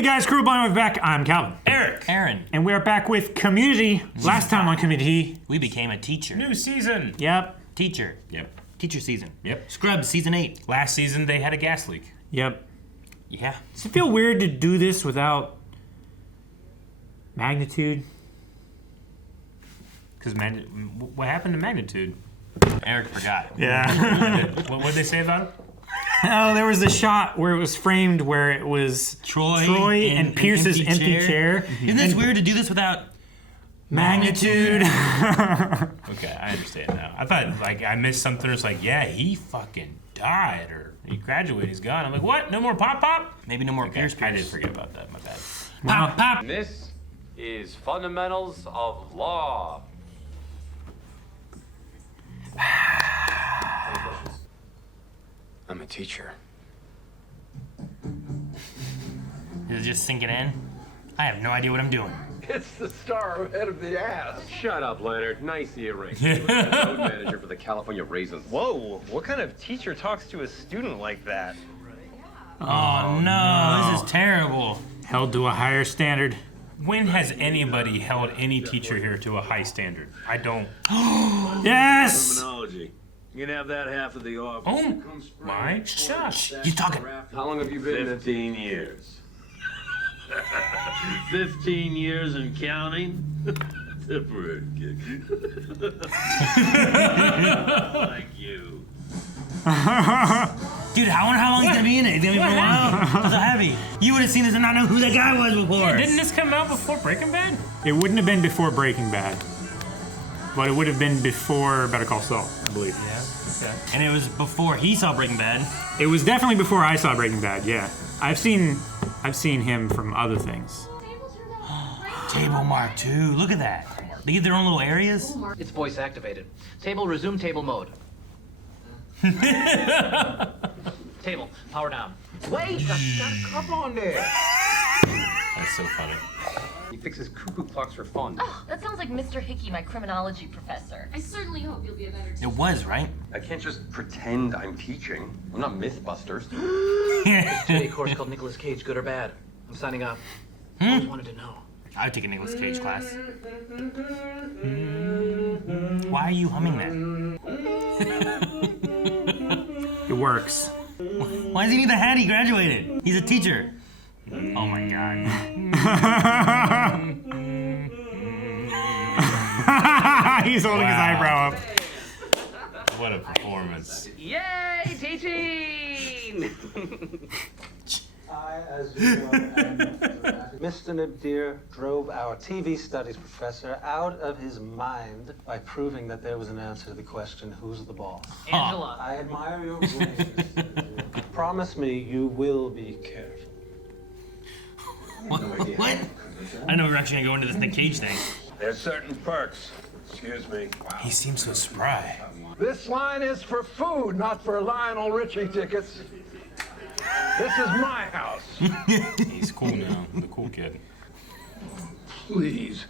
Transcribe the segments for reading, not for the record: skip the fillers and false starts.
Hey guys, Crew Blind, we're back. I'm Calvin. Eric. Aaron. And we are back with Community. Last time on Community. We became a teacher. New season. Yep. Teacher. Yep. Teacher season. Yep. Scrubs season 8. Last season they had a gas leak. Yep. Yeah. Does it feel weird to do this without magnitude? Because what happened to Magnitude? Eric forgot. Yeah. What did they say about it? Oh, there was a shot where it was framed where it was Troy and Pierce's empty chair. Isn't this weird to do this without Magnitude. Okay, I understand now. I thought like I missed something. It's like, yeah, he fucking died or he graduated, he's gone. I'm like, what? No more Pop? maybe no more Okay, Pierce? I did forget about that. My bad. Pop, pop. This is Fundamentals of Law. I'm a teacher. Is it just sinking in? I have no idea what I'm doing. It's the star head of the ass. Shut up, Leonard. Nice earrings. Road manager for the California Raisins. Whoa, what kind of teacher talks to a student like that? Oh no, this is terrible. Held to a higher standard. When has anybody held any teacher here to a high standard? I don't. Yes! Terminology. You can have that half of the office. Oh my shush. He's talking. How long have you been in 15 years. 15 years and counting. Temporary gig. Like you. Dude, I wonder how long he's gonna be in it. He's gonna be for a while. That's so heavy. You would have seen this and not know who that guy was before. Didn't this come out before Breaking Bad? It wouldn't have been before Breaking Bad. But it would have been before Better Call Saul, I believe. Yeah. Okay. And it was before he saw Breaking Bad. It was definitely before I saw Breaking Bad, yeah. I've seen him from other things. Table Mark 2. Look at that. They get their own little areas. It's voice activated. Table, resume table mode. Table, power down. Wait, got a cup on there. That's so funny. He fixes cuckoo clocks for fun. Oh, that sounds like Mr. Hickey, my criminology professor. I certainly hope you'll be a better teacher. It was, right? I can't just pretend I'm teaching. I'm not Mythbusters. Today course called Nicolas Cage, good or bad. I'm signing up. I always wanted to know. I would take a Nicolas Cage class. Why are you humming that? It works. Why does he need the hat? He graduated. He's a teacher. Oh my god. He's holding his eyebrow up. What a performance. Yay, teaching! I, as you know, Mr. Nadir drove our TV studies professor out of his mind by proving that there was an answer to the question, who's the boss? Angela. I admire your brains. Promise me you will be careful. What? I know we're actually gonna go into this Nick Cage thing. There's certain perks. Excuse me. He seems so spry. This line is for food, not for Lionel Richie tickets. This is my house. He's cool now. The cool kid. Please.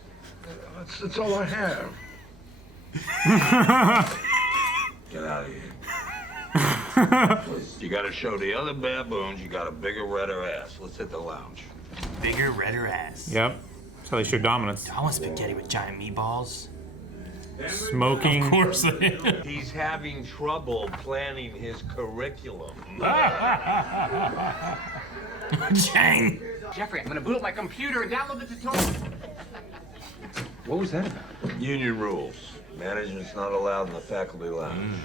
That's all I have. Get out of here. You gotta show the other baboons you got a bigger, redder ass. Let's hit the lounge. Bigger, redder ass. Yep. That's how they show dominance. I want spaghetti with giant meatballs. Smoking. Of course. He's having trouble planning his curriculum. Dang. Jeffrey, I'm gonna boot up my computer and download the tutorial. What was that about? Union rules. Management's not allowed in the faculty lounge.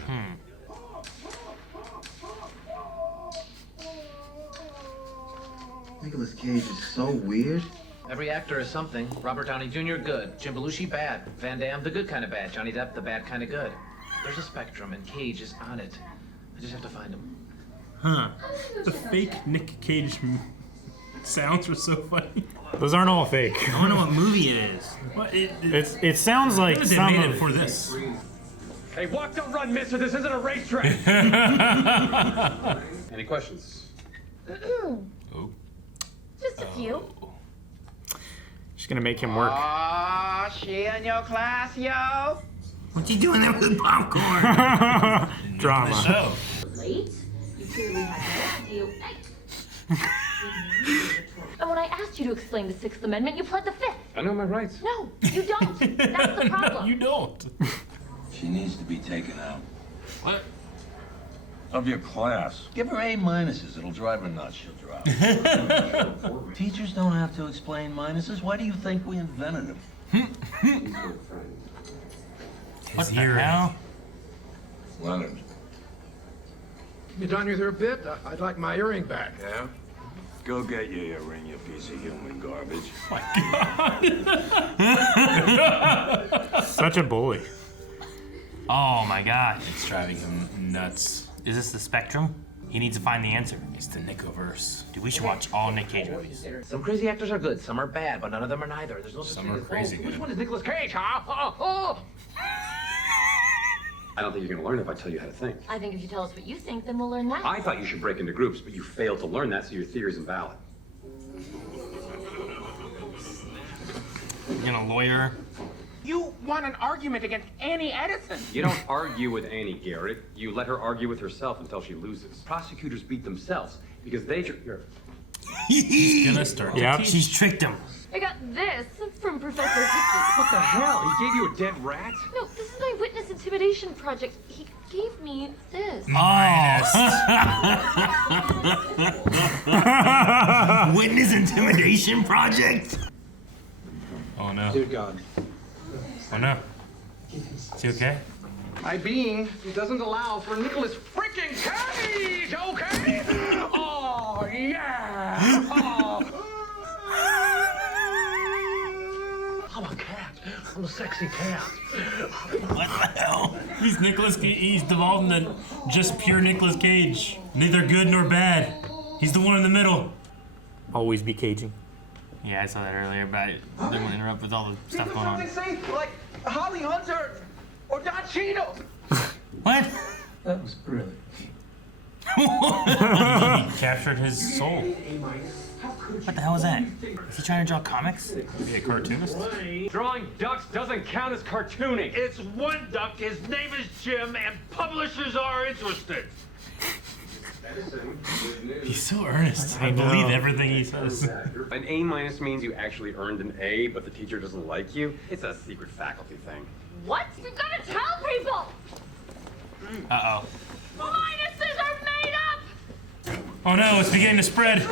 Nicolas Cage is so weird. Every actor is something. Robert Downey Jr., good. Jim Belushi, bad. Van Damme, the good kind of bad. Johnny Depp, the bad kind of good. There's a spectrum, and Cage is on it. I just have to find him. Huh. The fake Nick Cage sounds were so funny. Those aren't all fake. I wanna know what movie it is. What? It sounds like They some made it of... for this. Hey, walk, don't run, mister. This isn't a racetrack. Any questions? Oh. Just a few. Just gonna make him work. Aw, she in your class, yo? What's he doing there with the popcorn? Drama. So. Late? You clearly had no idea. And when I asked you to explain the Sixth Amendment, you pled the Fifth. I know my rights. No, you don't. That's the problem. No, you don't. She needs to be taken out. What? Of your class. Give her A minuses. It'll drive her nuts. She'll drop. Teachers don't have to explain minuses. Why do you think we invented them? What the hell? Leonard. You done with her bit? I'd like my earring back. Yeah? Go get your earring, you piece of human garbage. Such a bully. Oh my gosh. It's driving him nuts. Is this the spectrum? He needs to find the answer. It's the Nicoverse. Dude, we should watch all Nick Cage movies. Some crazy actors are good, some are bad, but none of them are neither. There's no such Some thing are as, crazy which good. one is Nicolas Cage, huh? Oh. I don't think you're gonna learn if I tell you how to think. I think if you tell us what you think, then we'll learn that. I thought you should break into groups, but you failed to learn that, so your theory's invalid. You know, lawyer. You want an argument against Annie Edison? You don't argue with Annie, Garrett. You let her argue with herself until she loses. Prosecutors beat themselves because you're He's gonna start. Yep. She's tricked him. I got this from Professor Hickey. What the hell? He gave you a dead rat? No, this is my witness intimidation project. He gave me this. Witness intimidation project? Oh no. Dear God. Oh no. Is he okay? My being doesn't allow for Nicolas freaking Cage, okay? Oh, yeah! Oh. I'm a cat. I'm a sexy cat. What the hell? He's Nicolas Cage. He's devolved into just pure Nicolas Cage. Neither good nor bad. He's the one in the middle. Always be caging. Yeah, I saw that earlier, but I didn't want to interrupt with all the stuff going on. Say, like Holly Hunter or Don Cheadle. What? That was brilliant. He captured his soul. What the hell is that? Is he trying to draw comics? Be a cartoonist. Drawing ducks doesn't count as cartooning. It's one duck. His name is Jim, and publishers are interested. He's so earnest. I know. believe everything he says. An A- means you actually earned an A, but the teacher doesn't like you. It's a secret faculty thing. What? You've got to tell people! Uh-oh. Minuses are made up! Oh no, it's beginning to spread.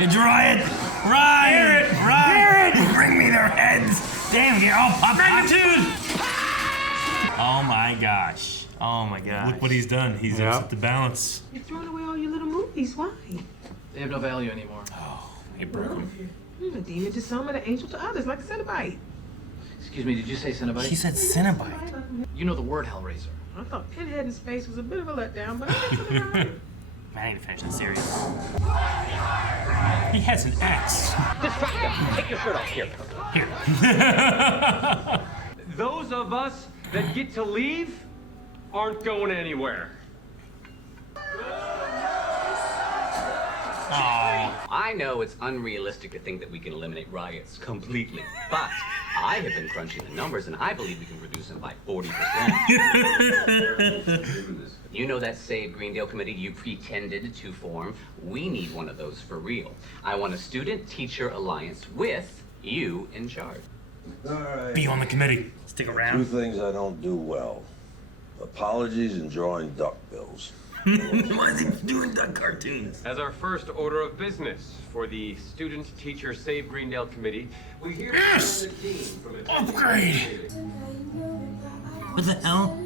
It's Riot! Riot! Riot! Bring me their heads! Damn, you're all popped. Magnitude! Oh my gosh. Oh my gosh. Look what he's done. He's upset the balance. You're throwing away all your little movies. Why? They have no value anymore. Oh, he broke him. A demon to some and an angel to others, like a Cenobite. Excuse me, did you say Cenobite? She said Cenobite. You know the word Hellraiser. I thought Pinhead in space was a bit of a letdown, but I guess it's all right. I need to finish that series. He has an axe. Distract Take your shirt off here. Here. Those of us that get to leave aren't going anywhere. I know it's unrealistic to think that we can eliminate riots completely, but I have been crunching the numbers and I believe we can reduce them by 40%. You know that Save Greendale committee you pretended to form? We need one of those for real. I want a student-teacher alliance with you in charge. All right. Be on the committee. Stick Two around. things I don't do well. Apologies and drawing duck bills. Why is he doing duck cartoons? As our first order of business for the Student Teacher Save Greendale Committee, we hear Yes! from the team from the Upgrade! What the hell?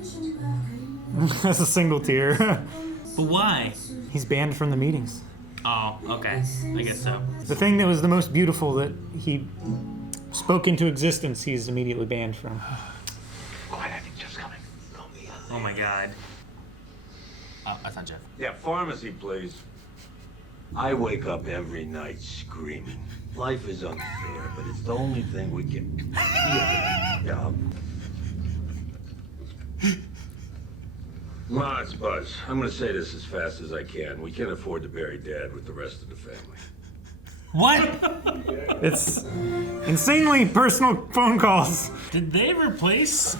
That's a single tear. But why? He's banned from the meetings. Oh, okay. I guess so. The thing that was the most beautiful that he spoke into existence, he's immediately banned from. Quiet, I think Jeff's coming. Oh my god. Oh, that's not Jeff. Yeah, pharmacy, please. I wake up every night screaming. Life is unfair, but it's the only thing we can. Yeah. Come on, it's Buzz. I'm gonna say this as fast as I can. We can't afford to bury Dad with the rest of the family. What? It's insanely personal phone calls. Did they replace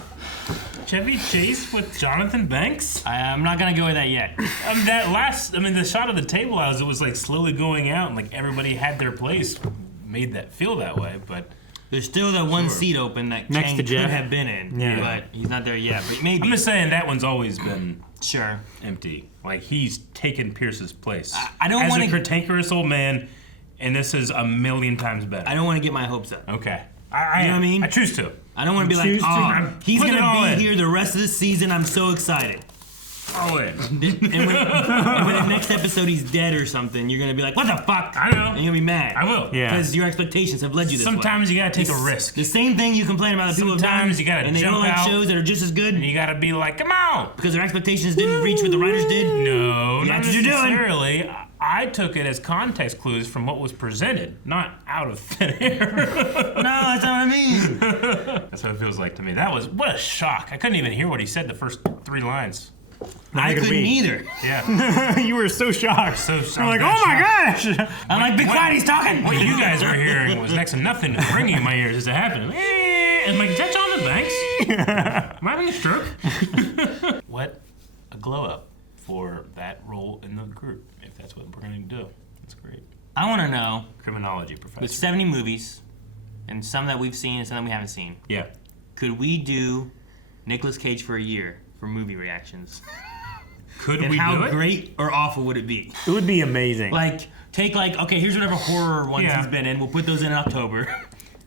Chevy Chase with Jonathan Banks? I'm not gonna go with that yet. The shot of the table as it was like slowly going out and like everybody had their place made that feel that way, but there's still that one seat open that Next Chang to Jeff. could have been in, but he's not there yet. But maybe. I'm just saying that one's always been sure empty. Like he's taken Pierce's place. I don't want as a cantankerous old man, and this is a million times better. I don't want to get my hopes up. Okay, you know what I mean? I choose to. I don't want to be like, oh, he's gonna be here the rest of the season. I'm so excited. Oh, and when the next episode he's dead or something, you're gonna be like, what the fuck? I know. And you're gonna be mad. I will. Yeah. Because your expectations have led you this way. Sometimes you gotta take a risk. The same thing you complain about the people who've done, Sometimes you gotta and they jump don't like out, shows that are just as good. And you gotta be like, come on! Because their expectations didn't reach what the writers did. No, not That's what you're doing. necessarily. I took it as context clues from what was presented, not out of thin air. No, that's not what I mean. That's what it feels like to me. What a shock. I couldn't even hear what he said the first 3 lines. I couldn't either. Yeah. You were so shocked. So I'm like, oh my gosh! I'm like, be quiet, he's talking. What you guys were hearing was next to nothing ringing in my ears as it happened. I'm like, is that Jonathan Banks? Am I having a stroke? What a glow up for that role in the group, if that's what we're going to do. That's great. I want to know, Criminology professor. with 70 movies, and some that we've seen and some that we haven't seen, Yeah. could we do Nicolas Cage for a year for movie reactions? Could and we do how it? great or awful would it be? It would be amazing. Like, take okay, here's whatever horror ones Yeah. he's been in. We'll put those in October.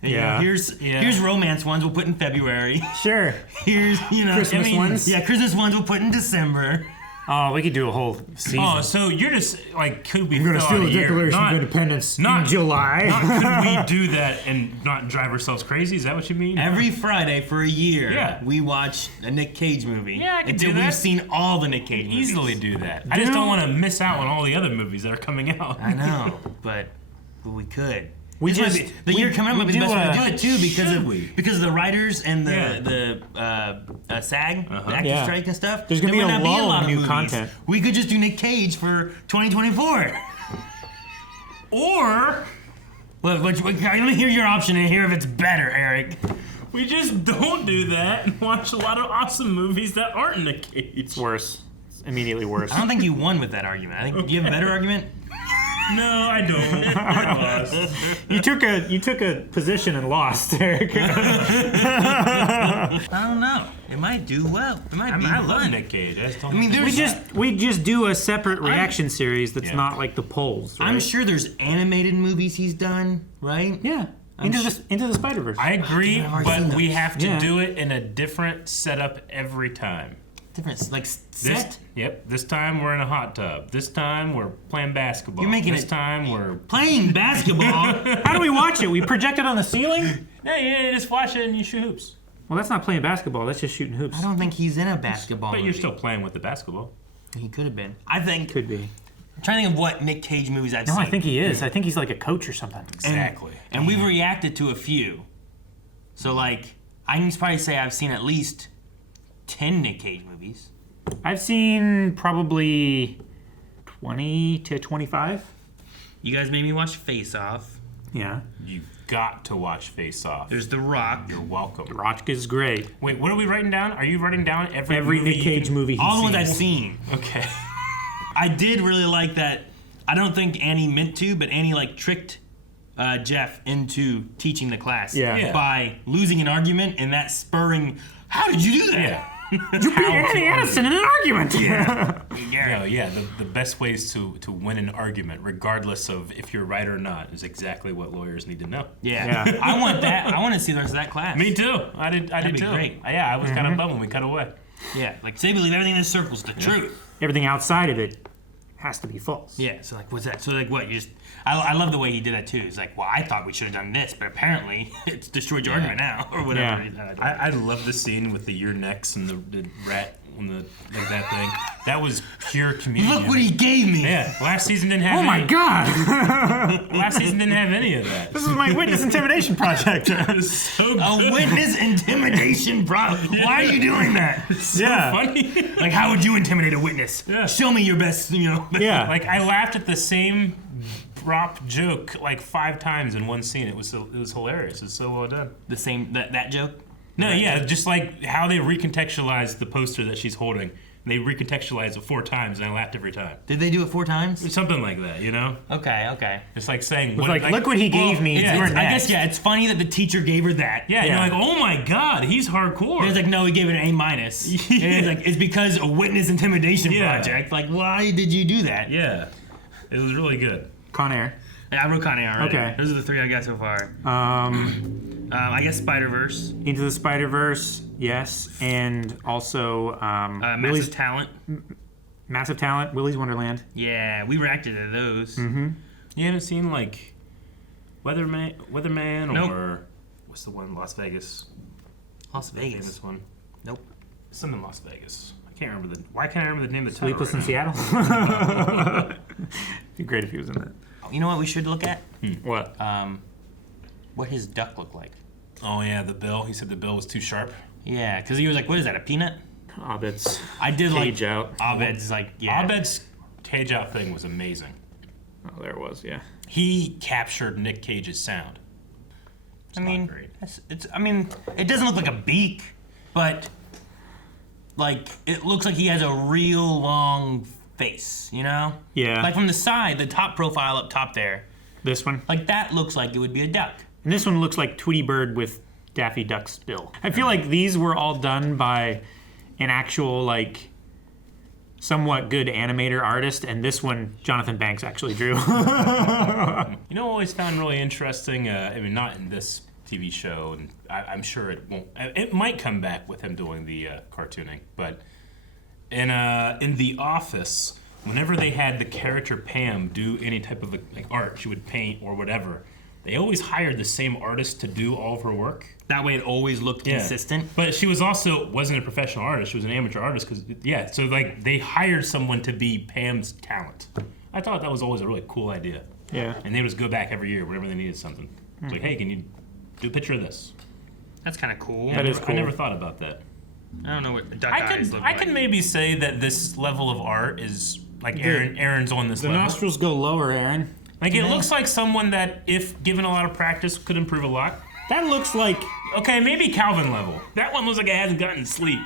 And, Yeah. Here's romance ones. We'll put in February. Sure. Here's Christmas ones? Yeah, Christmas ones we'll put in December. Oh, we could do a whole season. Oh, so you're just like, could we We're gonna fill steal out the a year? Declaration Not- of Independence not- in July. Not could we do that and not drive ourselves crazy? Is that what you mean? Every Friday for a year, Yeah. we watch a Nick Cage movie. Yeah, I can until do that. we've seen all the Nick Cage movies. Easily do that. I just don't want to miss out on all the other movies that are coming out. I know, but we could. We This just- might be- the we- year coming up we might be the do best way to a- do it too Should because of the writers and the Yeah. SAG, the actor Yeah. strike and stuff. There's gonna There be might a not lull lot in of new movies. content. We could just do Nick Cage for 2024. Or Let me hear your option and hear if it's better, Eric. we just don't do that and watch a lot of awesome movies that aren't Nick Cage. It's worse. It's immediately worse. I don't think you won with that argument. I think do you have a better argument? No, I don't. I lost. You took a position and lost, Eric. I don't know. It might do well. It might be I love fun. Nick Cage. I just don't I mean, think- there's we just do a separate reaction series that's Yeah. not like the polls. Right? I'm sure there's animated movies he's done, right? Yeah. Into the Spider-Verse. I agree, I've already seen but we those. have to Yeah. do it in a different setup every time. Different, like This time we're in a hot tub. This time we're playing basketball. You're making this it- time we're playing basketball. How do we watch it? We project it on the ceiling? yeah, just watch it and you shoot hoops. Well, that's not playing basketball. That's just shooting hoops. I don't think he's in a basketball But movie. you're still playing with the basketball. He could have been. I think. Could be. I'm trying to think of what Nick Cage movies I've No, seen. I think he is. I think he's like a coach or something. Exactly. And we've reacted to a few. So, like, I can probably say I've seen at least 10 Nick Cage movies. I've seen probably 20 to 25. You guys made me watch Face Off. Yeah. You've got to watch Face Off. There's The Rock. You're welcome. Rock is great. Wait, what are we writing down? Are you writing down every movie Nick you Cage can- movie he's All the seen. ones I've seen. Okay. I did really like that. I don't think Annie meant to, but Annie like tricked Jeff into teaching the class Yeah. by losing an argument and that spurring. How did you do that? Yeah. You beat Annie Addison in an argument. Yeah. The best ways to win an argument, regardless of if you're right or not, is exactly what lawyers need to know. Yeah. I want that. I want to see the rest of that class. Me too. I did be too. great. Yeah, I was kind of bummed when we cut away. Yeah. Like they believe everything in this circle's the truth. Everything outside of it has to be false. Yeah. So like, what's that? So like, what? You just. I love the way he did that too. It's like, well, I thought we should have done this, but apparently it's destroyed your argument now, or whatever. Yeah. I love the scene with the ear necks and the rat on the like that thing. That was pure comedian. Look what he gave me. Yeah, last season didn't have. Oh my God! Last season didn't have any of that. This is my witness intimidation project. It was so good. A witness intimidation problem. Why are you doing that? So Yeah. funny. Like, how would you intimidate a witness? Yeah. Show me your best, Yeah. Like I laughed at the same prop joke like 5 times in one scene. It was hilarious. It's so well done. The same, that joke? No, yeah, just like how they recontextualized the poster that she's holding. They recontextualized it 4 times, and I laughed every time. Did they do it 4 times? Something like that, you know? Okay. It's like saying... It's like, look what he gave me. Yeah, You're I next. guess, it's funny that the teacher gave her that. Yeah, you're like, oh my God, he's hardcore. It's like, no, he gave it an A-. And it's like, it's because a witness intimidation project. Like, why did you do that? Yeah. It was really good. Con Air. Yeah, I wrote Con Air already. Okay. Those are the 3 I got so far. I guess Spider-Verse. Into the Spider-Verse, yes. And also... Massive Talent. Massive Talent, Willy's Wonderland. Yeah, we reacted to those. Mm-hmm. You haven't seen, like, Weatherman Nope. or... What's the one? Las Vegas. Las Vegas. Famous one. Nope. Something Las Vegas. I can't remember the... Why can't I remember the name of the Sleepless in title Seattle. It'd be great if he was in that. You know what we should look at? What? What his duck looked like. Oh, yeah, the bill. He said the bill was too sharp. Yeah, because he was like, what is that, a peanut? Abed's I did cage like out. Abed's like, yeah. Abed's cage out thing was amazing. Oh, there it was, yeah. He captured Nick Cage's sound. I mean, it doesn't look like a beak, but like it looks like he has a real long face, you know? Yeah. Like from the side, the top profile up top there. This one? Like that looks like it would be a duck. And this one looks like Tweety Bird with Daffy Duck's bill. I feel like these were all done by an actual, like, somewhat good animator artist, and this one Jonathan Banks actually drew. You know what I always found really interesting? I mean, not in this TV show, and I'm sure it won't. It might come back with him doing the cartooning, but in The Office, whenever they had the character Pam do any type of like art, she would paint or whatever, they always hired the same artist to do all of her work. That way it always looked consistent. But she wasn't a professional artist, she was an amateur artist, so like they hired someone to be Pam's talent. I thought that was always a really cool idea. Yeah. And they would just go back every year whenever they needed something. It's like, hey, can you do a picture of this? That's kind of cool. That is cool. I never thought about that. I don't know what duck eyes look like. I can maybe say that this level of art is like Aaron's on this The level. nostrils go lower, Aaron. Like it looks like someone that, if given a lot of practice, could improve a lot. That looks like... Okay, maybe Calvin level. That one looks like it hasn't gotten sleep.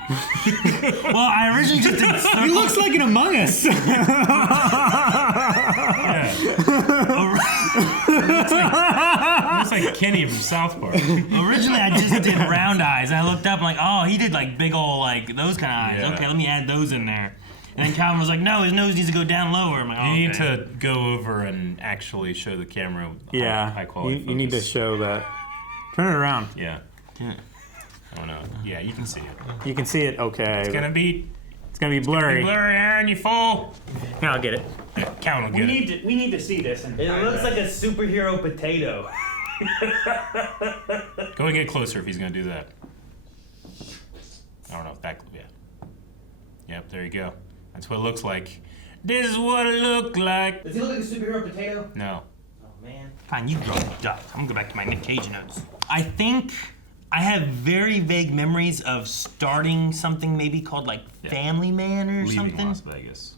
Well, I originally just did... He looks like an Among Us. Looks like Kenny from South Park. Originally, I just did round eyes. I looked up and like, oh, he did like big old like those kind of eyes. Yeah. Okay, let me add those in there. And then Calvin was like, no, his nose needs to go down lower. I'm like, oh, You need okay. to go over and actually show the camera high quality you need to focus. show that. Turn it around. Yeah. I don't know. Yeah, you can see it. You can see it okay. It's gonna be blurry. blurry, Aaron, you fool. Here, I'll get it. Calvin will get it. We need to see this. It looks like a superhero potato. Go and get closer if he's gonna do that. I don't know if that, yeah. Yep, there you go. That's what it looks like. This is what it looked like. Does he look like a superhero potato? No. Oh, man. Fine, you draw the duck. I'm gonna go back to my Nick Cage notes. I think I have very vague memories of starting something maybe called like Family Man or Leaving something. Las Vegas.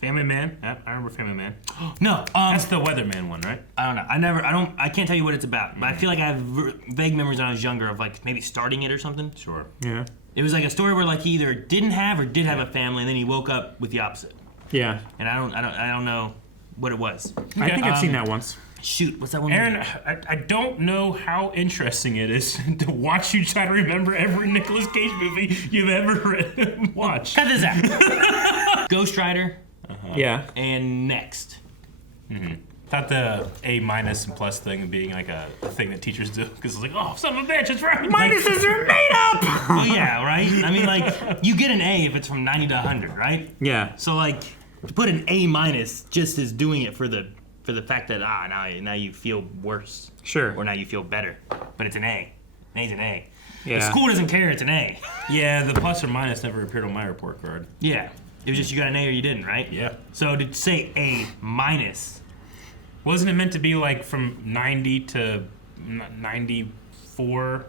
Family Man? Yep, I remember Family Man. No, That's the Weatherman one, right? I don't know. I can't tell you what it's about, but I feel like I have vague memories when I was younger of like maybe starting it or something. Sure. Yeah. It was like a story where like he either didn't have or did have a family, and then he woke up with the opposite. Yeah. And I don't know what it was. I think I've seen that once. Shoot, what's that one? Aaron, I don't know how interesting it is to watch you try to remember every Nicolas Cage movie you've ever watched. Cut this out. Ghost Rider. Yeah. And Next. Mm-hmm. Thought the A- and plus thing being like a thing that teachers do, because it's like, oh, son of a bitch, it's right. Minuses are made up! Well, yeah, right? I mean, like, you get an A if it's from 90 to 100, right? Yeah. So, like, to put an A- just is doing it for the fact that, now you feel worse. Sure. Or now you feel better. But it's an A. An A's an A. Yeah. The school doesn't care, it's an A. Yeah, the plus or minus never appeared on my report card. Yeah. It was just you got an A or you didn't, right? Yeah. So to say A-, wasn't it meant to be like from 90 to 94?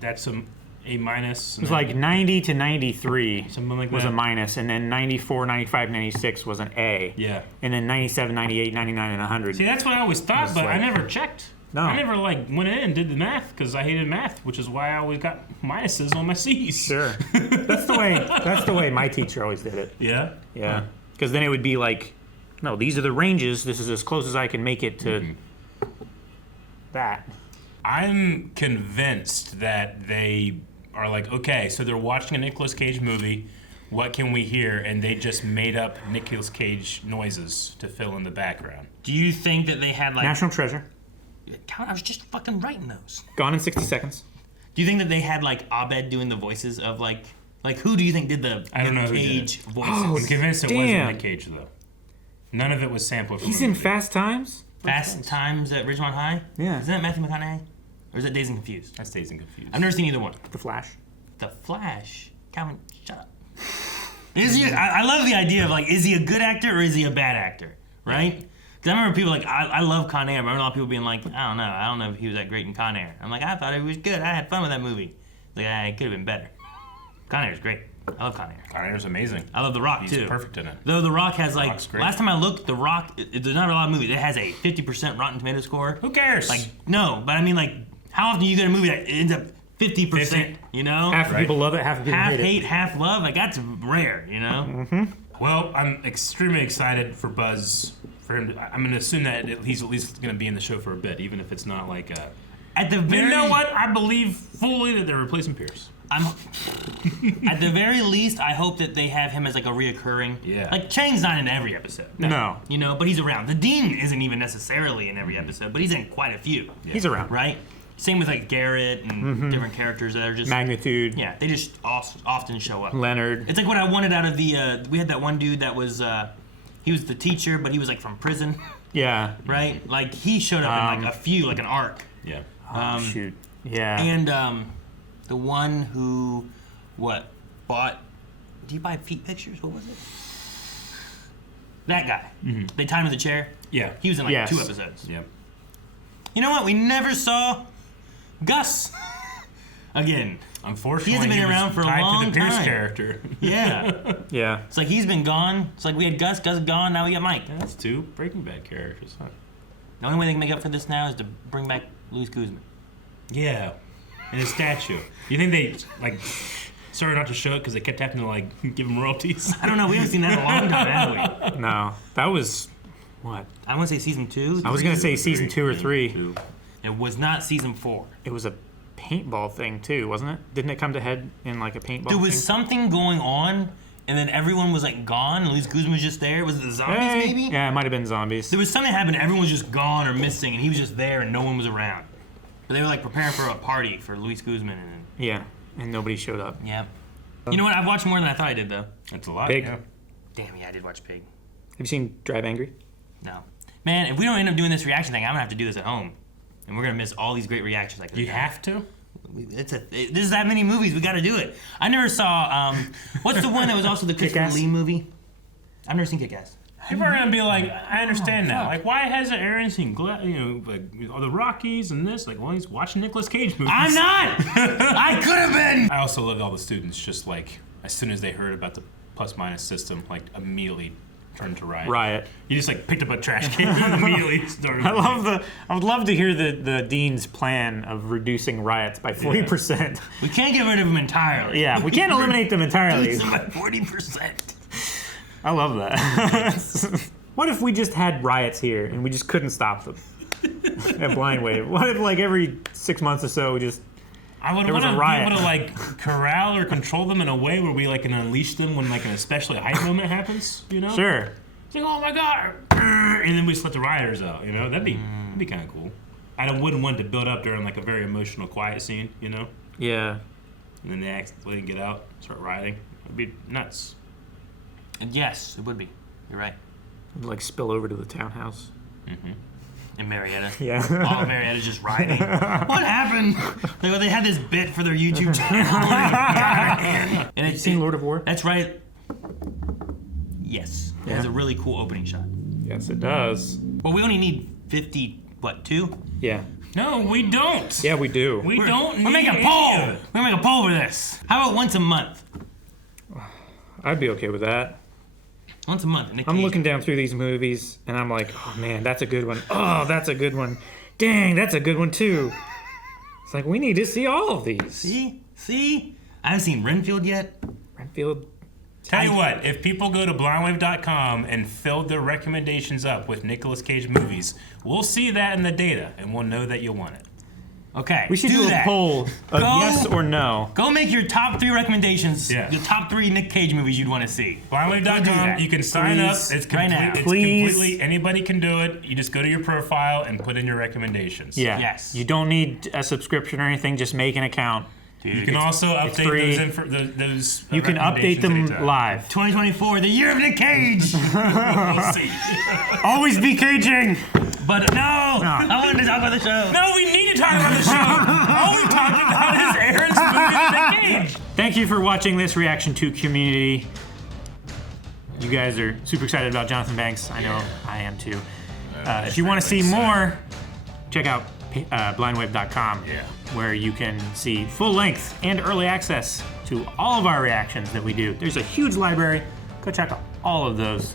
That's a A-. It was like 90 to 93 something like was that. a minus, and then 94, 95, 96 was an A. Yeah. And then 97, 98, 99, and 100. See, that's what I always thought, It's but I like- never checked. No. I never like went in and did the math because I hated math, which is why I always got minuses on my C's. Sure. That's the way my teacher always did it. Yeah? Yeah. Because then it would be like, no, these are the ranges. This is as close as I can make it to that. I'm convinced that they are like, okay, so they're watching a Nicolas Cage movie. What can we hear? And they just made up Nicolas Cage noises to fill in the background. Do you think that they had like National Treasure. I was just fucking writing those. Gone in 60 Seconds. Do you think that they had like Abed doing the voices of like who do you think did the I don't know who did Cage it. voices? I'm convinced it damn. wasn't Nick Cage though. None of it was sampled from He's a in movie. Fast Times? Fast Times at Ridgemont High? Yeah. Isn't that Matthew McConaughey? Or is that Dazed and Confused? That's Dazed and Confused. I've never seen either one. The Flash. The Flash? Calvin, shut up. Is he? I love the idea of like, is he a good actor or is he a bad actor? Right? Because I remember people like, I love Con Air. I remember a lot of people being like, I don't know if he was that great in Con Air. I'm like, I thought he was good. I had fun with that movie. Like, it could have been better. Con Air is great. I love Con Air. Con Air's amazing. I love The Rock He's too. perfect in it. Though The Rock has like, Rock's great. last time I looked, The Rock, there's not a lot of movies. It has a 50% Rotten Tomato score. Who cares? Like, no, but I mean like, how often do you get a movie that ends up 50%? 50. You know? Half the people love it, half the people Half hate hate, half love. Like, that's rare, you know? Well, I'm extremely excited for Buzz. For him, I'm going to assume that he's at least going to be in the show for a bit, even if it's not like a. At the very, You know what? I believe fully that they're replacing Pierce. At the very least, I hope that they have him as like a reoccurring. Yeah. Like Chang's not in every episode. No. You know, but he's around. The Dean isn't even necessarily in every episode, but he's in quite a few. He's around. Right? Same with like Garrett and different characters that are just Magnitude. Yeah, they just often show up. Leonard. It's like what I wanted out of the. We had that one dude that was. He was the teacher, but he was like from prison. Yeah. Right? Like he showed up in like a few, like an arc. Yeah. Oh, shoot. Yeah. And the one who, bought. Did he buy feet pictures? What was it? That guy. They tied him to the chair. Yeah. He was in like Yes. 2 episodes. Yep. You know what? We never saw Gus again. Unfortunately, He hasn't been was around for a tied long to the Pierce time. character. Yeah. Yeah. It's like he's been gone. It's like we had Gus gone, now we got Mike. That's 2 Breaking Bad characters, huh? The only way they can make up for this now is to bring back Luis Guzman. Yeah. And his statue. You think they, like, started not to show it because they kept having to, like, give him royalties? I don't know. We haven't seen that in a long time, have we? No. That was, what? I want to say season 2. I was going to say season 2 or 3. It was not season 4. It was a paintball thing, too, wasn't it? Didn't it come to head in, like, a paintball There was thing? something going on, and then everyone was like gone. And Luis Guzman was just there. Was it the zombies, Hey. maybe? Yeah, it might have been zombies. There was something happened. Everyone was just gone or missing, and he was just there, and no one was around. But they were like preparing for a party for Luis Guzman, and Yeah, and nobody showed up. yeah. You know what? I've watched more than I thought I did, though. That's a lot. Pig. Yeah. Damn, yeah, I did watch Pig. Have you seen Drive Angry? No, man. If we don't end up doing this reaction thing, I'm gonna have to do this at home, and we're gonna miss all these great reactions. You have to? There's that many movies. We got to do it. I never saw. What's the one that was also the Christopher Kick-Ass? Lee movie? I've never seen Kick-Ass. People are gonna be like, I understand now. Like, why hasn't Aaron seen, like, all the Rockies and this? Like, well, he's watching Nicolas Cage movies. I'm not. I could have been. I also loved all the students. Just like, as soon as they heard about the plus-minus system, like immediately turned to riot. Riot. You just like picked up a trash can and immediately started. I would love to hear the dean's plan of reducing riots by 40%. We can't get rid of them entirely. Yeah, we can't eliminate them entirely. Reduce them by 40%. I love that. What if we just had riots here and we just couldn't stop them? A blind wave. What if like every 6 months or so we just I would there was want a to be riot. able to like corral or control them in a way where we like can unleash them when like an especially hype moment happens. You know? Sure. It's like, oh my god, and then we just let the rioters out. You know, that'd be kind of cool. I wouldn't want it to build up during like a very emotional, quiet scene. You know? Yeah. And then they accidentally get out, start rioting. It'd be nuts. And yes, it would be. You're right. It'd like spill over to the townhouse. In Marietta. Yeah. All of Marietta's just rioting. What happened? They had this bit for their YouTube channel. And Have you seen Lord of War? That's right. Yes. It has a really cool opening shot. Yes, it does. Well, we only need 2? Yeah. No, we don't. Yeah, we do. We don't. We're making a need poll. any of it. We're gonna make a poll for this. How about once a month? I'd be okay with that. Once a month. Nick I'm Cage. looking down through these movies and I'm like, oh man, that's a good one. Oh, that's a good one. Dang, that's a good one too. It's like we need to see all of these. See? I haven't seen Renfield yet. Renfield. Tell you what, if people go to blindwave.com and fill their recommendations up with Nicolas Cage movies, we'll see that in the data, and we'll know that you want it. Okay, We should do a that. poll of yes or no. Go make your top 3 recommendations. Yeah. Your top 3 Nick Cage movies you'd want to see. Blindwave.com, you can sign up. Please. It's Right now. it's Please. completely, anybody can do it. You just go to your profile and put in your recommendations. Yeah. Yes. You don't need a subscription or anything. Just make an account. You can also free. update those You can update them recommendations anytime. live. 2024, the year of Nick Cage. We'll see. Always be caging. But no, I wanted to talk about the show. No, we need to talk about the show. All we talked about is Aaron's movie with Nick Cage. Thank you for watching this reaction to Community. You guys are super excited about Jonathan Banks. I know I am too. If you want to see more, check out blindwave.com, where you can see full length and early access to all of our reactions that we do. There's a huge library. Go check out all of those.